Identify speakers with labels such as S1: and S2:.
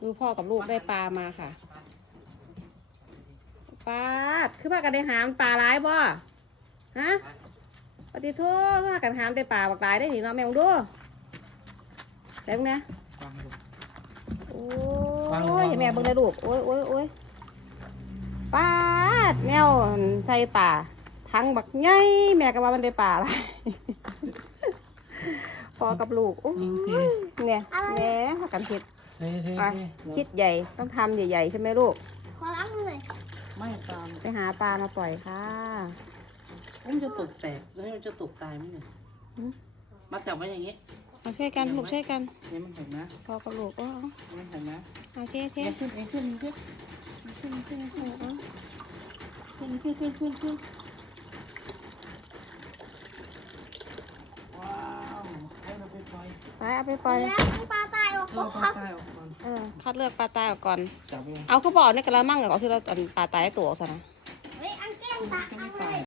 S1: ดูพ่อกับลูกได้ปลามาค่ะปลาคือพากันได้หามปลาร้ายบ่ฮะปฏิโทษคือพากันหามได้ปลาบักหลายได้หนิเนาะแม่งดูเดี๋ยวนะโอ้ยแม่เบิ่งได้ลูกโอ้ยปลาแนวใส่ปลาทั้งบักใหญ่แม่ก็ว่ามันได้ปลาอะไรพอกับลูกโอ้ยเนี่ยแม่พากันคิดคิดใหญ่ต้องทำใหญ่ๆใช่ไหมลูก
S2: ขอล้างมือเลย
S3: ไม่ตาม
S1: ไปหาปลามาปล่อยค่ะ
S3: มันจะตกแตกแล้วมันจะตกตายไหมเนี่ยมาจับไว้อย่างนี้
S1: มาช่วยกันลูกช่วยกัน
S3: เนี่ยมันเห็นนะ
S1: พอกับลูก
S3: มันเห็นนะ
S1: โอเค
S3: ขึ้นขึ้นว้าวให้เราไปปล่อย
S1: เอาไปปล่อย
S2: แล้วปลาตายออกก่อน
S1: คัดเลือกปลาตายออกก่อน
S3: จับไป
S1: เอาก็บอกในกระมังก่อนที่เราปลาตายตัวออกซะนะ
S2: เฮ้ยอันแก้มตา